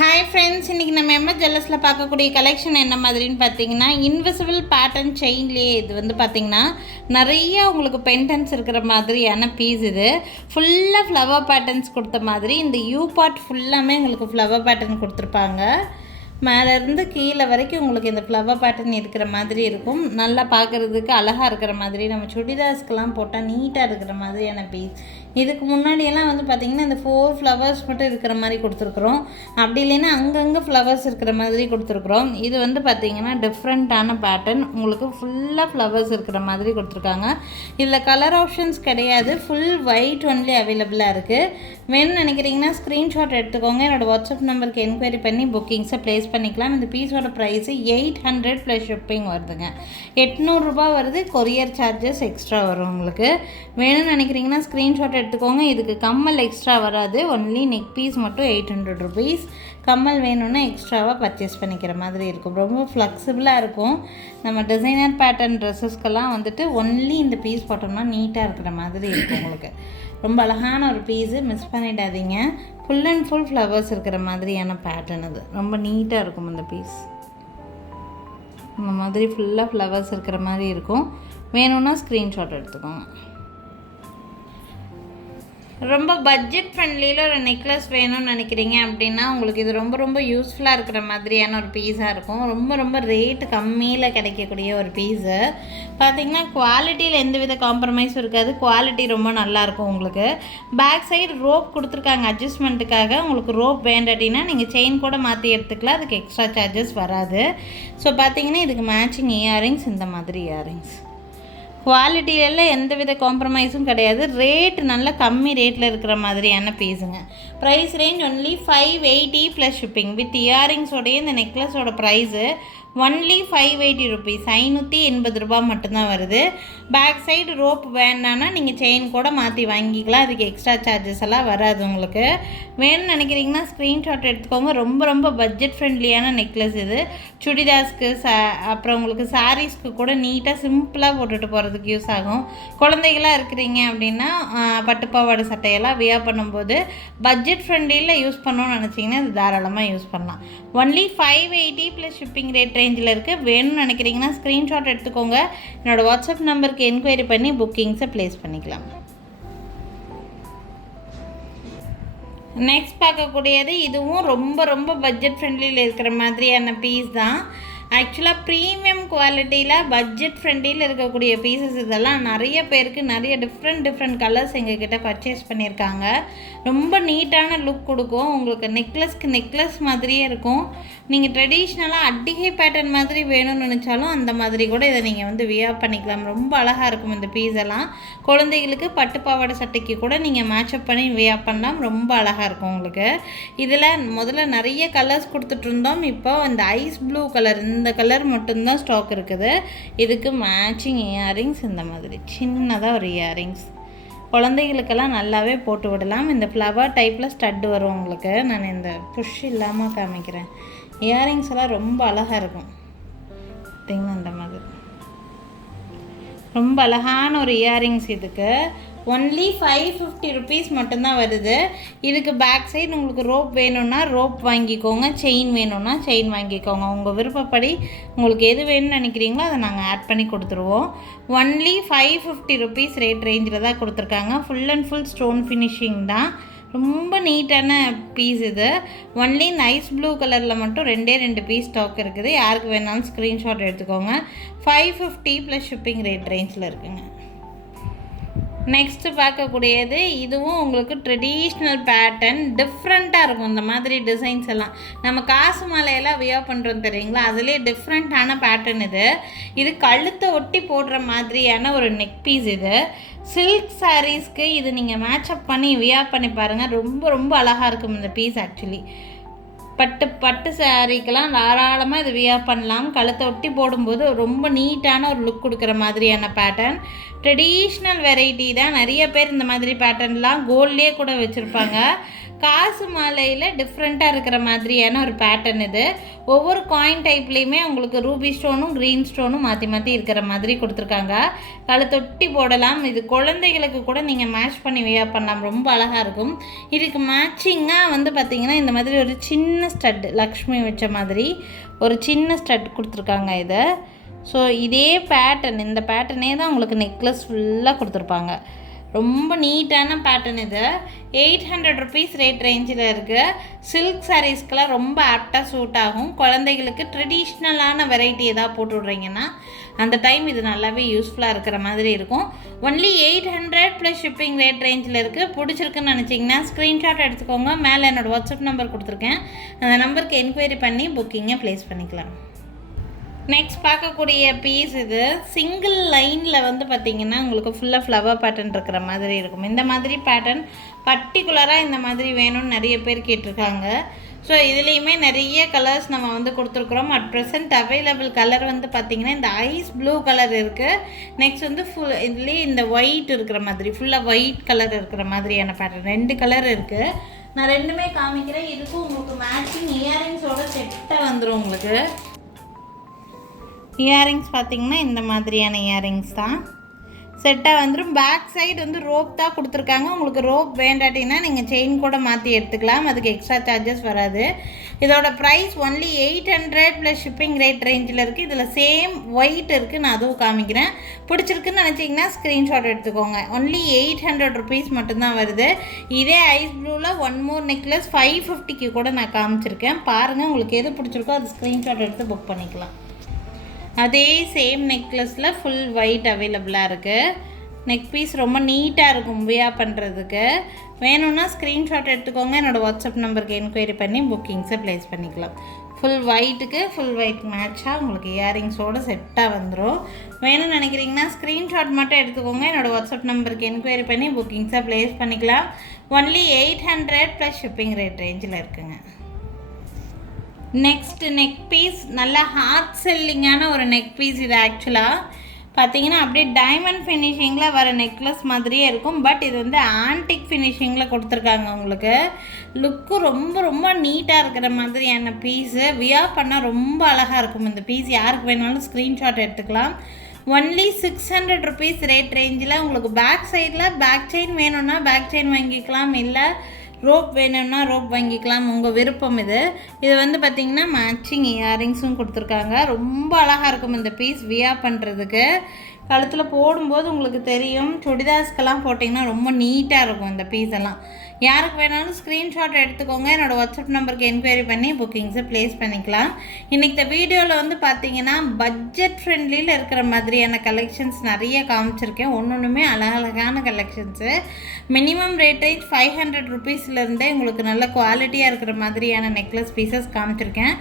Hi friends, இன்றைக்கி நம்ம MS ஜுவல்லர்ஸில் பார்க்கக்கூடிய கலெக்ஷன் என்ன மாதிரின்னு பார்த்தீங்கன்னா, இன்விசிபிள் பேட்டர்ன் செயின்லேயே இது வந்து பார்த்திங்கன்னா நிறைய உங்களுக்கு பென்டன்ஸ் இருக்கிற மாதிரியான பீஸ். இது ஃபுல்லாக ஃப்ளவர் பேட்டர்ன்ஸ் கொடுத்த மாதிரி இந்த யூ பார்ட் ஃபுல்லாமே உங்களுக்கு ஃப்ளவர் பேட்டர்ன் கொடுத்துருப்பாங்க. மேலேருந்து கீழே வரைக்கும் உங்களுக்கு இந்த ஃப்ளவர் பேட்டர்ன் இருக்கிற மாதிரி இருக்கும். நல்லா பார்க்குறதுக்கு அழகாக இருக்கிற மாதிரி, நம்ம சுடிதாஸ்க்கெலாம் போட்டால் நீட்டாக இருக்கிற மாதிரியான பீஸ். இதுக்கு முன்னாடியெல்லாம் வந்து பார்த்திங்கன்னா இந்த 4 ஃப்ளவர்ஸ் மட்டும் இருக்கிற மாதிரி கொடுத்துருக்குறோம். அப்படி இல்லைன்னா அங்கங்கே ஃப்ளவர்ஸ் இருக்கிற மாதிரி கொடுத்துருக்குறோம். இது வந்து பார்த்திங்கன்னா டிஃப்ரெண்ட்டான பேட்டர்ன், உங்களுக்கு ஃபுல்லாக ஃப்ளவர்ஸ் இருக்கிற மாதிரி கொடுத்துருக்காங்க. இதில் கலர் ஆப்ஷன்ஸ் கிடையாது, ஃபுல் ஒயிட் ஒன்லி அவைலபிளாக இருக்குது. வேணும்னு நினைக்கிறீங்கன்னா ஸ்க்ரீன்ஷாட் எடுத்துக்கோங்க. என்னோடய வாட்ஸ்அப் நம்பருக்கு என்கொயரி பண்ணி புக்கிங்ஸை ப்ளேஸ் பண்ணிக்கலாம். இந்த பீஸோட ப்ரைஸு 800 ப்ளஸ் ஷிப்பிங் வருதுங்க. 800 ரூபா வருது. கொரியர் சார்ஜஸ் எக்ஸ்ட்ரா வரும். உங்களுக்கு வேணும்னு நினைக்கிறீங்கன்னா ஸ்க்ரீன்ஷாட் எடுத்துக்கோங்க. இதுக்கு கம்மல் எக்ஸ்ட்ரா வராது, ஒன்லி நெக் பீஸ் மட்டும் 800 ருபீஸ். கம்மல் வேணும்னா எக்ஸ்ட்ராவாக பர்ச்சேஸ் பண்ணிக்கிற மாதிரி இருக்கும். ரொம்ப ஃப்ளெக்சிபிளாக இருக்கும். நம்ம டிசைனர் பேட்டர்ன் ட்ரெஸ்ஸஸ்க்கெல்லாம் வந்துட்டு ஒன்லி இந்த பீஸ் போட்டோம்னா நீட்டாக இருக்கிற மாதிரி இருக்கும். உங்களுக்கு ரொம்ப அழகான ஒரு பீஸு, மிஸ் பண்ணிடாதீங்க. ஃபுல் அண்ட் ஃபுல் ஃப்ளவர்ஸ் இருக்கிற மாதிரியான பேட்டர்ன். அது ரொம்ப நீட்டாக இருக்கும். இந்த பீஸ் இந்த மாதிரி ஃபுல்லாக ஃப்ளவர்ஸ் இருக்கிற மாதிரி இருக்கும். வேணும்னா ஸ்க்ரீன்ஷாட் எடுத்துக்கோங்க. ரொம்ப பட்ஜெட் ஃப்ரெண்ட்லியில் ஒரு நெக்லஸ் வேணும்னு நினைக்கிறீங்க அப்படின்னா உங்களுக்கு இது ரொம்ப ரொம்ப யூஸ்ஃபுல்லாக இருக்கிற மாதிரியான ஒரு பீஸாக இருக்கும். ரொம்ப ரொம்ப ரேட்டு கம்மியில் கிடைக்கக்கூடிய ஒரு பீஸு. பார்த்திங்கன்னா குவாலிட்டியில் எந்தவித காம்ப்ரமைஸும் இருக்காது. குவாலிட்டி ரொம்ப நல்லாயிருக்கும். உங்களுக்கு பேக் சைடு ரோப் கொடுத்துருக்காங்க அட்ஜஸ்ட்மெண்ட்டுக்காக. உங்களுக்கு ரோப் வேண்டாட்டினா நீங்கள் செயின் கூட மாற்றி எடுத்துக்கலாம், அதுக்கு எக்ஸ்ட்ரா சார்ஜஸ் வராது. ஸோ பார்த்திங்கன்னா இதுக்கு மேட்சிங் இயரிங்ஸ், இந்த மாதிரி இயரிங்ஸ். குவாலிட்டியெல்லாம் எந்த வித காம்ப்ரமைஸும் கிடையாது. ரேட் நல்ல கம்மி ரேட்டில் இருக்கிற மாதிரியான பீஸுங்க. Price range only 580 plus shipping. With இயரிங்ஸோடைய இந்த நெக்லஸோட ப்ரைஸு ஒன்லி 580 ருபீஸ், 580 ரூபா மட்டும்தான் வருது. பேக் சைடு ரோப் வேண்டான்னா நீங்கள் செயின் கூட மாற்றி வாங்கிக்கலாம், அதுக்கு எக்ஸ்ட்ரா சார்ஜஸ் எல்லாம் வராது. உங்களுக்கு வேணும்னு நினைக்கிறீங்கன்னா ஸ்க்ரீன்ஷாட் எடுத்துக்கோங்க. ரொம்ப ரொம்ப பட்ஜெட் ஃப்ரெண்ட்லியான நெக்லஸ் இது. சுடிதாஸ்க்கு அப்புறம் உங்களுக்கு சாரீஸ்க்கு கூட நீட்டாக சிம்பிளாக போட்டுட்டு போகிறதுக்கு யூஸ் ஆகும். குழந்தைகளாக இருக்கிறீங்க அப்படின்னா பட்டுப்பாவாடை சட்டையெல்லாம் வியர் பண்ணும்போது பட்ஜெட் ஃப்ரெண்ட்லியில் யூஸ் பண்ணணும்னு நினச்சிங்கன்னா இது தாராளமாக யூஸ் பண்ணலாம். ஒன்லி 580 ப்ளஸ் ஷிப்பிங் ரேட் ரேஞ்சில் இருக்குது. வேணும்னு நினைக்கிறீங்கன்னா ஸ்க்ரீன்ஷாட் எடுத்துக்கோங்க. என்னோடய வாட்ஸ்அப் நம்பருக்கு என்கொயரி பண்ணி புக்கிங்ஸை ப்ளேஸ் பண்ணிக்கலாம். நெக்ஸ்ட் பார்க்கக்கூடியது இதுவும் ரொம்ப ரொம்ப பட்ஜெட் ஃப்ரெண்ட்லியில் இருக்கிற மாதிரியான பீஸ் தான். ஆக்சுவலாக ப்ரீமியம் குவாலிட்டியில் பட்ஜெட் ஃப்ரெண்ட்லியில் இருக்கக்கூடிய பீசஸ் இதெல்லாம் நிறைய பேருக்கு நிறைய டிஃப்ரெண்ட் கலர்ஸ் எங்ககிட்ட பர்ச்சேஸ் பண்ணியிருக்காங்க. ரொம்ப நீட்டான லுக் கொடுக்கும். உங்களுக்கு நெக்லஸ் மாதிரியே இருக்கும். நீங்கள் ட்ரெடிஷ்னலாக அட்டிகை பேட்டர்ன் மாதிரி வேணும்னு நினச்சாலும் அந்த மாதிரி கூட இதை நீங்கள் வந்து வியர் பண்ணிக்கலாம். ரொம்ப அழகாக இருக்கும் இந்த பீஸ் எல்லாம். குழந்தைகளுக்கு பட்டுப்பாவாடை சட்டைக்கு கூட நீங்கள் மேட்சப் பண்ணி வியர் பண்ணலாம். ரொம்ப அழகாக இருக்கும். உங்களுக்கு இதில் முதல்ல நிறைய கலர்ஸ் கொடுத்துட்ருந்தோம். இப்போ இந்த ஐஸ் ப்ளூ கலர், இந்த கலர் மட்டும்தான் ஸ்டாக் இருக்குது. இதுக்கு மேட்சிங் இயரிங்ஸ், இந்த மாதிரி சின்னதாக ஒரு இயரிங்ஸ் குழந்தைகளுக்கெல்லாம் நல்லாவே போட்டு விடலாம். இந்த ஃப்ளவர் டைப்பில் ஸ்டட் வரும். உங்களுக்கு நான் இந்த புஷ் இல்லாமல் காமிக்கிறேன். இயரிங்ஸ் எல்லாம் ரொம்ப அழகாக இருக்கும். பார்த்திங்கன்னா இந்த மாதிரி ரொம்ப அழகான ஒரு இயரிங்ஸ். இதுக்கு ஒன்லி 550 ருபீஸ் மட்டும்தான் வருது. இதுக்கு பேக் சைடு உங்களுக்கு ரோப் வேணும்னா ரோப் வாங்கிக்கோங்க, செயின் வேணும்னா செயின் வாங்கிக்கோங்க. உங்கள் விருப்பப்படி உங்களுக்கு எது வேணும்னு நினைக்கிறீங்களோ அதை நாங்கள் ஆட் பண்ணி கொடுத்துருவோம். ஒன்லி 550 ருபீஸ் ரேட் ரேஞ்சில் தான் கொடுத்துருக்காங்க. Full and full stone finishing தான். ரொம்ப நீட்டான பீஸ் இது. ஒன்லி இந்த ஐஸ் ப்ளூ கலரில் மட்டும் 2 பீஸ் ஸ்டாக் இருக்குது. யாருக்கு வேணாலும் ஸ்க்ரீன்ஷாட் எடுத்துக்கோங்க. 550 ப்ளஸ் ஷிப்பிங் ரேட் ரேஞ்சில் இருக்குங்க. நெக்ஸ்ட்டு பார்க்கக்கூடியது இதுவும் உங்களுக்கு ட்ரெடிஷ்னல் பேட்டர்ன், டிஃப்ரெண்ட்டாக இருக்கும். இந்த மாதிரி டிசைன்ஸ் எல்லாம் நம்ம காசு மாலையெல்லாம் வியர் பண்ணுறோம் தெரியுங்களா, அதுலேயே டிஃப்ரெண்ட்டான பேட்டர்ன் இது. இது கழுத்தை ஒட்டி போடுற மாதிரியான ஒரு நெக் பீஸ். இது சில்க் சாரீஸ்க்கு இது நீங்கள் மேட்சப் பண்ணி வியர் பண்ணி பாருங்கள். ரொம்ப ரொம்ப அழகாக இருக்கும் இந்த பீஸ். ஆக்சுவலி பட்டு சாரீக்கெல்லாம் தாராளமாக இது வியர் பண்ணலாம். கழுத்தை ஒட்டி போடும்போது ரொம்ப நீட்டான ஒரு லுக் கொடுக்குற மாதிரியான பேட்டர்ன். ட்ரெடிஷ்னல் வெரைட்டி தான். நிறைய பேர் இந்த மாதிரி பேட்டர்ன்லாம் கோல்ட்லேயே கூட வச்சுருப்பாங்க. காசு மாலையில் டிஃப்ரெண்ட்டாக இருக்கிற மாதிரியான ஒரு பேட்டர்ன் இது. ஒவ்வொரு காயின் டைப்லேயுமே உங்களுக்கு ரூபி ஸ்டோனும் க்ரீன் ஸ்டோனும் மாற்றி இருக்கிற மாதிரி கொடுத்துருக்காங்க. கழுத்தொட்டி போடலாம். இது குழந்தைகளுக்கு கூட நீங்கள் மேட்ச் பண்ணி வியர் பண்ணலாம். ரொம்ப அழகாக இருக்கும். இதுக்கு மேட்சிங்காக வந்து பார்த்திங்கன்னா இந்த மாதிரி ஒரு சின்ன சின்ன ஸ்டட் லக்ஷ்மி வச்ச மாதிரி ஒரு சின்ன ஸ்டட் கொடுத்துருக்காங்க இதை. ஸோ இதே பேட்டர்ன், இந்த பேட்டர்னே தான் உங்களுக்கு நெக்லஸ் ஃபுல்லாக கொடுத்துருப்பாங்க. ரொம்ப நீட்டான பேட்டர்ன் இது. 800 rupees ரேட் ரேஞ்சில் இருக்குது. சில்க் சாரீஸ்க்கெலாம் ரொம்ப ஆப்டாக சூட் ஆகும். குழந்தைகளுக்கு ட்ரெடிஷ்னலான வெரைட்டி எதாவது போட்டு விட்றீங்கன்னா அந்த டைம் இது நல்லாவே யூஸ்ஃபுல்லாக இருக்கிற மாதிரி இருக்கும். ஒன்லி 800 + ஷிப்பிங் ரேட் ரேஞ்சில் இருக்குது. பிடிச்சிருக்குன்னு நினச்சிங்கன்னா ஸ்க்ரீன்ஷாட் எடுத்துக்கோங்க. மேலே என்னோடய வாட்ஸ்அப் நம்பர் கொடுத்துருக்கேன். அந்த நம்பருக்கு என்கொயரி பண்ணி புக்கிங்கை ப்ளேஸ் பண்ணிக்கலாம். நெக்ஸ்ட் பார்க்கக்கூடிய பீஸ் இது சிங்கிள் லைனில் வந்து பார்த்திங்கன்னா உங்களுக்கு ஃபுல்லாக ஃப்ளவர் பேட்டர்ன் இருக்கிற மாதிரி இருக்கும். இந்த மாதிரி பேட்டர்ன் பர்டிகுலராக இந்த மாதிரி வேணும்னு நிறைய பேர் கேட்டிருக்காங்க. ஸோ இதுலேயுமே நிறைய கலர்ஸ் நம்ம வந்து கொடுத்துருக்குறோம். அட் ப்ரெசென்ட் அவைலபிள் கலர் வந்து பார்த்திங்கன்னா இந்த ஐஸ் ப்ளூ கலர் இருக்குது. நெக்ஸ்ட் வந்து இதுலேயே இந்த ஒயிட் இருக்கிற மாதிரி ஃபுல்லாக ஒயிட் கலர் இருக்கிற மாதிரியான பேட்டர்ன் 2 கலர் இருக்குது. நான் ரெண்டுமே காமிக்கிறேன். இதுக்கும் உங்களுக்கு மேட்சிங் இயரிங்ஸோட செட்டாக வந்துடும். உங்களுக்கு இயரிங்ஸ் பார்த்திங்கன்னா இந்த மாதிரியான இயரிங்ஸ் தான் செட்டாக வந்துடும். பேக் சைடு வந்து ரோப் தான் கொடுத்துருக்காங்க. உங்களுக்கு ரோப் வேண்டாட்டினா நீங்கள் செயின் கூட மாற்றி எடுத்துக்கலாம். அதுக்கு எக்ஸ்ட்ரா சார்ஜஸ் வராது. இதோட ப்ரைஸ் ஒன்லி 800 + ஷிப்பிங் ரேட் ரேஞ்சில் இருக்குது. இதில் சேம் ஒயிட் இருக்குது. நான் அதுவும் காமிக்கிறேன். பிடிச்சிருக்குன்னு நினச்சிங்கன்னா ஸ்க்ரீன்ஷாட் எடுத்துக்கோங்க. ஒன்லி 800 rupees மட்டும்தான் வருது. இதே ஐஸ் ப்ளூவில் 1 more நெக்லஸ் 550க்கு கூட நான் காமிச்சிருக்கேன். பாருங்கள், உங்களுக்கு எது பிடிச்சிருக்கோ அது ஸ்க்ரீன்ஷாட் எடுத்து புக் பண்ணிக்கலாம். அதே சேம் நெக்லஸில் ஃபுல் ஒயிட் அவைலபிளாக இருக்குது. நெக் பீஸ் ரொம்ப நீட்டாக இருக்கும் வியா பண்ணுறதுக்கு. வேணும்னா ஸ்க்ரீன்ஷாட் எடுத்துக்கோங்க. என்னோடய வாட்ஸ்அப் நம்பருக்கு என்கொயரி பண்ணி புக்கிங்ஸை ப்ளேஸ் பண்ணிக்கலாம். ஃபுல் ஒயிட்டுக்கு ஃபுல் ஒயிட் மேட்சாக உங்களுக்கு இயரிங்ஸோடு செட்டாக வந்துடும். வேணும்னு நினைக்கிறீங்கன்னா ஸ்க்ரீன்ஷாட் மட்டும் எடுத்துக்கோங்க. என்னோடய வாட்ஸ்அப் நம்பருக்கு என்கொயரி பண்ணி புக்கிங்ஸை ப்ளேஸ் பண்ணிக்கலாம். ஒன்லி 800 + ஷிப்பிங் ரேட் ரேஞ்சில் இருக்குங்க. நெக்ஸ்ட் நெக் பீஸ் நல்ல ஹார்ட் செல்லிங்கான ஒரு நெக் பீஸ். இது ஆக்சுவலாக பார்த்தீங்கன்னா அப்படியே டைமண்ட் ஃபினிஷிங்கில் வர நெக்லஸ் மாதிரியே இருக்கும். பட் இது வந்து ஆன்டிக் ஃபினிஷிங்கில் கொடுத்துருக்காங்க. உங்களுக்கு லுக்கு ரொம்ப ரொம்ப நீட்டாக இருக்கிற மாதிரியான பீஸு. வியா பண்ணால் ரொம்ப அழகாக இருக்கும் இந்த பீஸ். யாருக்கு வேணாலும் ஸ்க்ரீன்ஷாட் எடுத்துக்கலாம். ஒன்லி 600 rupees ரேட் ரேஞ்சில் உங்களுக்கு பேக் சைடில் பேக் செயின் வேணும்னா பேக் செயின் வாங்கிக்கலாம். இல்லை ரோப் வேணும்னா ரோப் வாங்கிக்கலாம். உங்கள் விருப்பம் இது. இது வந்து பார்த்திங்கன்னா மேட்சிங் இயரிங்ஸும் கொடுத்துருக்காங்க. ரொம்ப அழகாக இருக்கும் இந்த பீஸ் வியா பண்ணுறதுக்கு. கழுத்தில் போடும்போது உங்களுக்கு தெரியும். சுடிதாஸ்க்கெல்லாம் போட்டிங்கன்னா ரொம்ப நீட்டாக இருக்கும் இந்த பீஸ் எல்லாம். யாருக்கு வேணாலும் ஸ்க்ரீன்ஷாட் எடுத்துக்கோங்க. என்னோடய வாட்ஸ்அப் நம்பருக்கு என்கொயரி பண்ணி புக்கிங்ஸை ப்ளேஸ் பண்ணிக்கலாம். இன்றைக்கி இந்த வீடியோவில் வந்து பார்த்திங்கன்னா பட்ஜெட் ஃப்ரெண்ட்லியில் இருக்கிற மாதிரியான கலெக்ஷன்ஸ் நிறைய காமிச்சிருக்கேன். ஒன்றுமே அழகழகான கலெக்ஷன்ஸு. மினிமம் ரேட் ரேஞ்ச் 500 rupeesலேருந்தே உங்களுக்கு நல்ல குவாலிட்டியாக இருக்கிற மாதிரியான நெக்லஸ் பீசஸ் காமிச்சிருக்கேன்.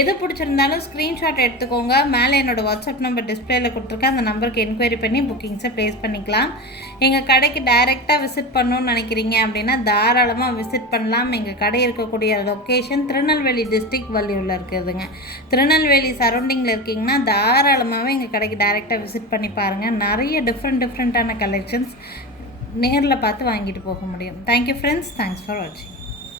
எது பிடிச்சிருந்தாலும் ஸ்க்ரீன்ஷாட் எடுத்துக்கோங்க. மேலே என்னோடய வாட்ஸ்அப் நம்பர் டிஸ்பிளேயில் கொடுத்துருக்கேன். அந்த நம்பருக்கு என்கொயரி பண்ணி புக்கிங்ஸை ப்ளேஸ் பண்ணிக்கலாம். எங்கள் கடைக்கு டைரெக்டாக விசிட் பண்ணணும்னு நினைக்கிறீங்க அப்படின்னா தாராளமாக விசிட் பண்ணலாம். எங்கள் கடை இருக்கக்கூடிய லொக்கேஷன் திருநெல்வேலி டிஸ்ட்ரிக்ட் வள்ளியூரில் இருக்குதுங்க. திருநெல்வேலி சரௌண்டிங்கில் இருக்கீங்கன்னா தாராளமாகவே எங்கள் கடைக்கு டைரெக்டாக விசிட் பண்ணி பாருங்கள். நிறைய டிஃப்ரெண்ட்டான கலெக்ஷன்ஸ் நேரில் பார்த்து வாங்கிட்டு போக முடியும். Thank you friends. தேங்க்ஸ் ஃபார் வாட்சிங்.